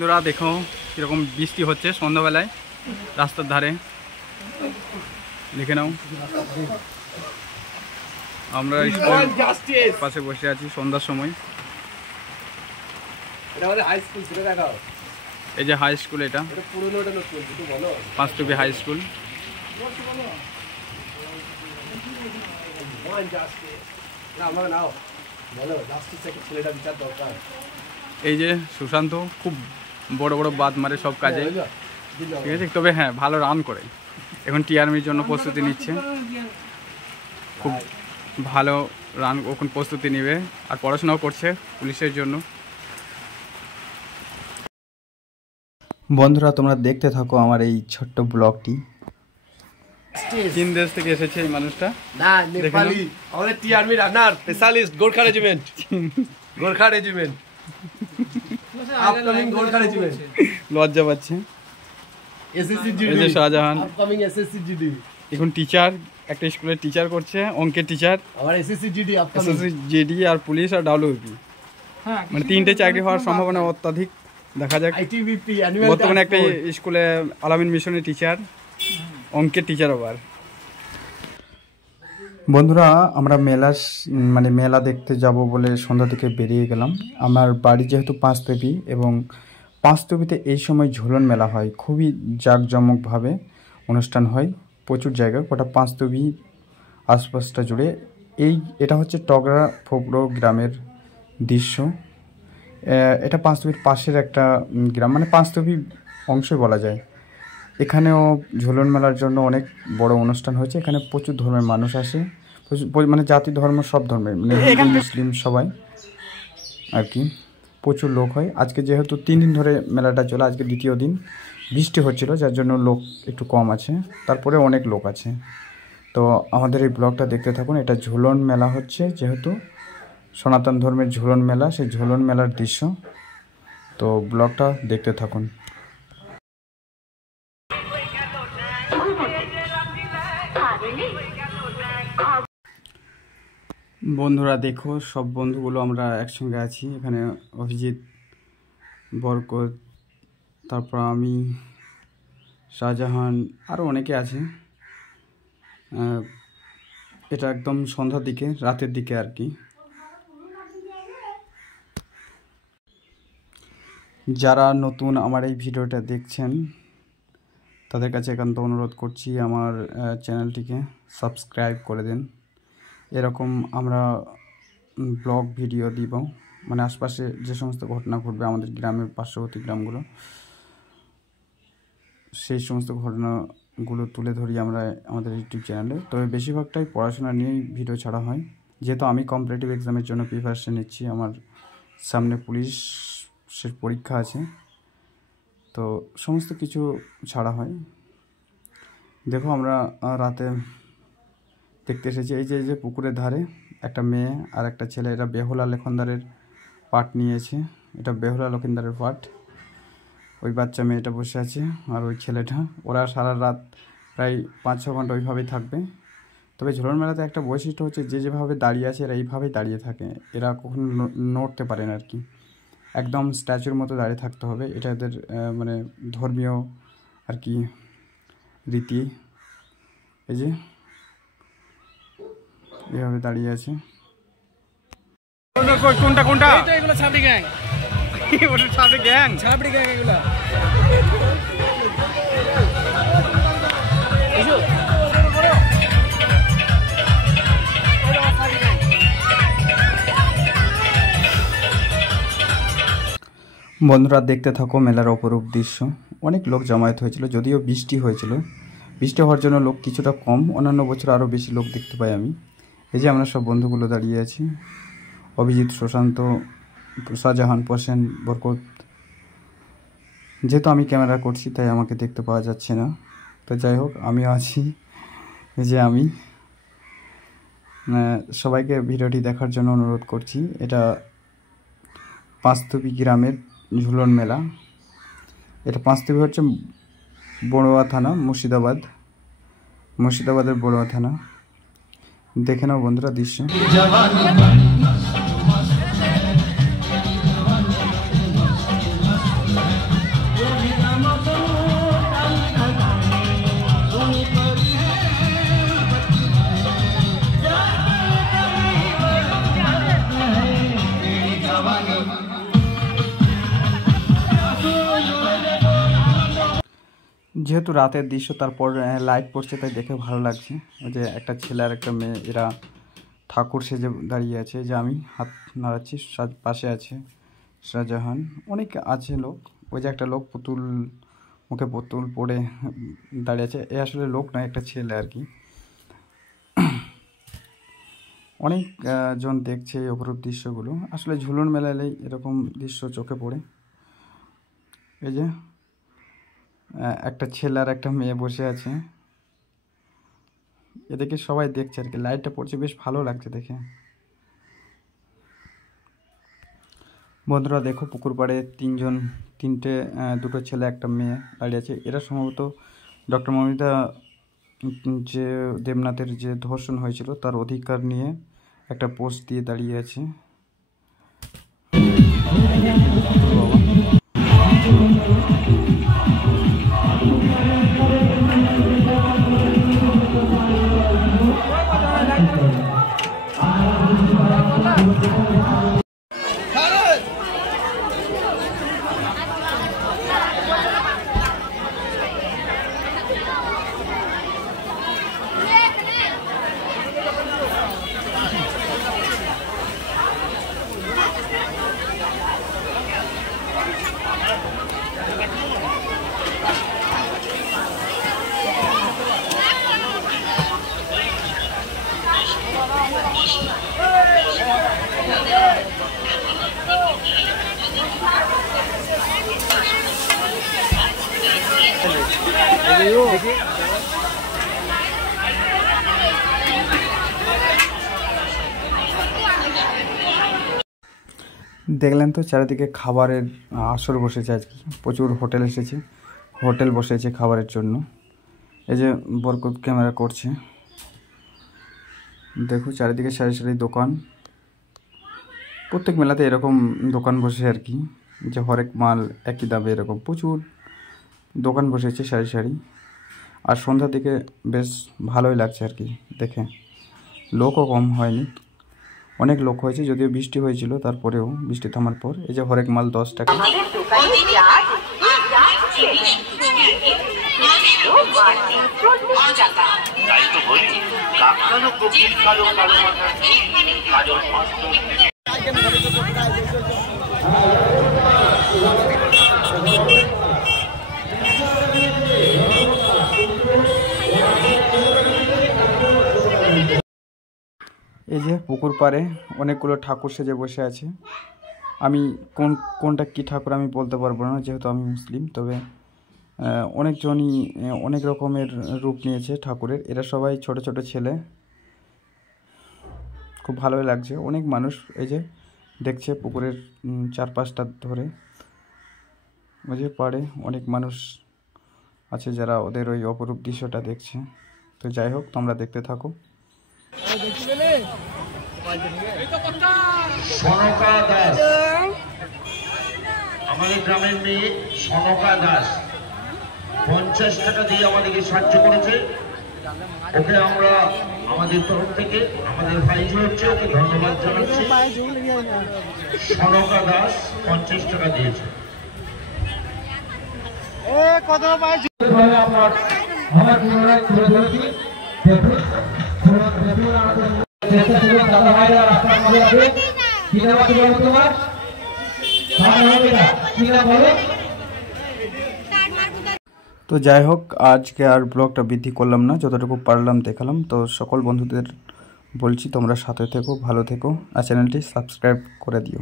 বন্ধুরা দেখো কিরকম বৃষ্টি হচ্ছে সন্ধ্যাবেলায় রাস্তার ধারে, দেখে নাও। আমরা স্কুলের পাশে বসে আছি সন্ধ্যার সময়। এই যে হাই স্কুল, এটা পাঁচটুপি হাই স্কুল। এই যে সুশান্ত খুব বড় বড় বাদ মারে সব কাজে, ঠিক আছে, তবে হ্যাঁ ভালো রান করে। এখন টিআরমির জন্য প্রস্তুতি নিচ্ছে, খুব ভালো রান এখন প্রস্তুতি নেবে, আর পড়াশোনাও করছে পুলিশের জন্য। বন্ধুরা তোমরা দেখতে থাকো আমার এই ছোট্ট ব্লগটি। চীন দেশ থেকে এসেছে এই মানুষটা, না নেপালি, আমাদের টিআরমি runner specialist, Gorkha regiment, Gorkha regiment, upcoming Gorkha regiment. লজ্জা পাচ্ছে। এসএসসি এই যে শাহজাহান আপকামিং এসএসসি জিডি, এখন টিচার, একটা স্কুলের টিচার করছে, অঙ্কের টিচার। আমার SSC GD upcoming, SSC GD আর পুলিশ আর ডাব্লিউপি, মানে তিনটে চাকরি হওয়ার সম্ভাবনা অত্যাধিক। দেখা যাক। আইটিবিপি বর্তমানে একটা স্কুলে আলামিন মিশনের টিচার, অঙ্কের টিচার আবার। বন্ধুরা আমরা মেলা দেখতে যাব বলে সন্ধ্যা থেকে বেরিয়ে গেলাম। আমার বাড়ি যেহেতু পাঁচতবি, এবং পাঁচতবিতে এই সময় ঝুলন মেলা হয়, খুবই জাঁকজমকভাবে অনুষ্ঠান হয় প্রচুর জায়গায়, গোটা পাঁচতবি আশপাশটা জুড়ে। এটা হচ্ছে টগরা ফোবড়ো গ্রামের দৃশ্য। এটা পাঁচতবির পাশের একটা গ্রাম, মানে পাঁচতবি অংশই বলা যায়। এখানেও ঝুলন মেলার জন্য অনেক বড় অনুষ্ঠান হয়েছে। এখানে প্রচুর ধর্মের মানুষ আসে, মানে জাতি ধর্ম সব ধর্মের, মানে মুসলিম সবাই আর কি। প্রচুর লোক হয়। আজকে যেহেতু 3 দিন ধরে মেলাটা চলে, আজকে দ্বিতীয় দিন, বৃষ্টি হচ্ছিল যার জন্য লোক একটু কম আছে, তারপরে অনেক লোক আছে। তো আমাদের এই ব্লগটা দেখতে থাকুন। এটা ঝুলন মেলা হচ্ছে, যেহেতু সনাতন ধর্মের ঝুলন মেলা, সেই ঝুলন মেলার দৃশ্য। তো ব্লগটা দেখতে থাকুন। বন্ধুরা দেখো, সব বন্ধুগুলো আমরা একসঙ্গে আছি এখানে। অভিজিৎ, বরকত, তারপর আমি, শাহজাহান, আরও অনেকে আছে। এটা একদম সন্ধ্যার দিকে, রাতের দিকে আর কি। যারা নতুন আমার এই ভিডিওটা দেখছেন তাদের কাছে একান্ত অনুরোধ করছি আমার চ্যানেলটিকে সাবস্ক্রাইব করে দিন। এরকম আমরা ব্লগ ভিডিও দিব, মানে আশপাশে যে সমস্ত ঘটনা ঘটবে আমাদের গ্রামের পার্শ্ববর্তী গ্রামগুলো, সেই সমস্ত ঘটনাগুলো তুলে ধরি আমরা আমাদের ইউটিউব চ্যানেলে। তবে বেশিরভাগটাই পড়াশোনা নিয়েই ভিডিও ছাড়া হয়, যেহেতু আমি কম্পিটিটিভ এক্সামের জন্য প্রিপারেশন নিচ্ছি। আমার সামনে পুলিশের পরীক্ষা আছে, তো সমস্ত কিছু ছাড়া হয়। দেখো আমরা রাতে দেখতে এসেছি। এই যে পুকুরের ধারে একটা মেয়ে আর একটা ছেলে, এটা বেহুলা লখিন্দারের পাঠ নিয়েছে, এটা বেহুলা লখিন্দারের পাঠ। ওই বাচ্চা মেয়েটা বসে আছে আর ওই ছেলেটা, ওরা সারা রাত প্রায় 5-6 ঘন্টা ওইভাবেই থাকবে। তবে ঝুলন মেলাতে একটা বৈশিষ্ট্য হচ্ছে, যেভাবে দাঁড়িয়ে আছে এরা এইভাবেই দাঁড়িয়ে থাকে, এরা কখনো নড়তে পারে না আর কি, একদম স্ট্যাচুর মতো দাঁড়িয়ে থাকতে হবে। এটা এদের মানে ধর্মীয় আর কি রীতি। এই যে এভাবে দাঁড়িয়ে আছে। কোনটা এগুলো ছাবড়ি গ্যাং, ওটা ছাবড়ি গ্যাং, ছাবড়ি গ্যাং এগুলো। বন্ধুরা দেখতে থাকো মেলার অপরূপ দৃশ্য। অনেক লোক জমায়েত হয়েছিল, যদিও বৃষ্টি হয়েছিল। বৃষ্টি হওয়ার জন্য লোক কিছুটা কম, অন্যান্য বছর আরও বেশি লোক দেখতে পাই আমি। এই যে আমরা সব বন্ধুগুলো দাঁড়িয়ে আছি, অভিজিৎ, সুশান্ত, শাহজাহান, প্রসেন, বরকত। যেহেতু আমি ক্যামেরা করছি তাই আমাকে দেখতে পাওয়া যাচ্ছে না, তো যাই হোক আমিও আছি। এই যে আমি সবাইকে ভিডিওটি দেখার জন্য অনুরোধ করছি। এটা পাঁচতবি গ্রামের ঝুলন মেলা। এটা পাঁচতবি হচ্ছে বড়ুয়া থানা, মুর্শিদাবাদের বড়ুয়া থানা। দেখে নাও বন্ধুরা দৃশ্য। যেহেতু রাতের দৃশ্য, তারপর লাইট পড়ছে, তাই দেখে ভালো লাগছে। ওই যে একটা ছেলে আর একটা মেয়ে, এরা ঠাকুর সেজে দাঁড়িয়ে আছে। যে আমি হাত নাড়াচ্ছি, পাশে আছে শাহজাহান, অনেক আছে লোক। ওই যে একটা লোক পুতুল, মুখে পুতুল পরে দাঁড়িয়ে আছে, এ আসলে লোক নয়, একটা ছেলে আর কি। অনেক জন দেখছে এই অপরূপ দৃশ্যগুলো। আসলে ঝুলন মেলা এলেই এরকম দৃশ্য চোখে পড়ে। এই যে একটা ছেলে আর একটা মেয়ে বসে আছে, এদিকে সবাই দেখছে আর কি। লাইটটা পড়ছে, বেশ ভালো লাগছে দেখে। বন্ধুরা দেখো, পুকুর পাড়ে দুটো ছেলে একটা মেয়ে দাঁড়িয়ে আছে। এরা সম্ভবত ডক্টর মমিতা যে দেবনাথের যে ধর্ষণ হয়েছিল তার অধিকার নিয়ে একটা পোস্ট দিয়ে দাঁড়িয়ে আছে। দেখলেন তো চারিদিকে খাবারের আসর বসেছে আজকে। প্রচুর হোটেল এসেছে, হোটেল বসেছে খাবারের জন্য। এই যে বরকত ক্যামেরা করছে, দেখো চারিদিকে সারি সারি দোকান। প্রত্যেক মেলাতে এরকম দোকান বসে আর কি, যে হরেক মাল একই দামে এরকম প্রচুর দোকান বসেছে সারি সারি। আর সন্ধ্যার দিকে বেশ ভালোই লাগছে আর কি দেখে। লোকও কম হয়নি, অনেক লোক হয়েছে, যদিও বৃষ্টি হয়েছিল, তারপরেও বৃষ্টি থামার পর। এই যে হরেক মাল 10 টাকা। এই যে পুকুর পাড়ে অনেকগুলো ঠাকুর সেজে বসে আছে। আমি কোনটা কী ঠাকুর আমি বলতে পারবো না, যেহেতু আমি মুসলিম। তবে অনেকজনই অনেক রকমের রূপ নিয়েছে ঠাকুরের। এরা সবাই ছোট ছোট ছেলে, খুব ভালোই লাগছে। অনেক মানুষ এই যে দেখছে পুকুরের চারপাশটা ধরে। ওই যে পাড়ে অনেক মানুষ আছে যারা ওদের ওই অপরূপ দৃশ্যটা দেখছে। তো যাই হোক, তোমরা দেখতে থাকো। সনকা দাস, আমাদের গ্রামের মেয়ে সনকা দাস 50 টাকা দিয়ে আমাদেরকে সাহায্য করেছে। ওকে আমরা আমাদের তরফ থেকে, আমাদের ভাই হচ্ছে, ওকে ধন্যবাদ জানাচ্ছি। সনকা দাস 50 টাকা দিয়েছে। তো যাই হোক, আজকে আর ব্লগটা বৃদ্ধি করলাম না, যতটুকু পারলাম দেখালাম। তো সকল বন্ধুদের বলছি তোমরা সাথে থেকো, ভালো থেকো, আর চ্যানেলটি সাবস্ক্রাইব করে দিও।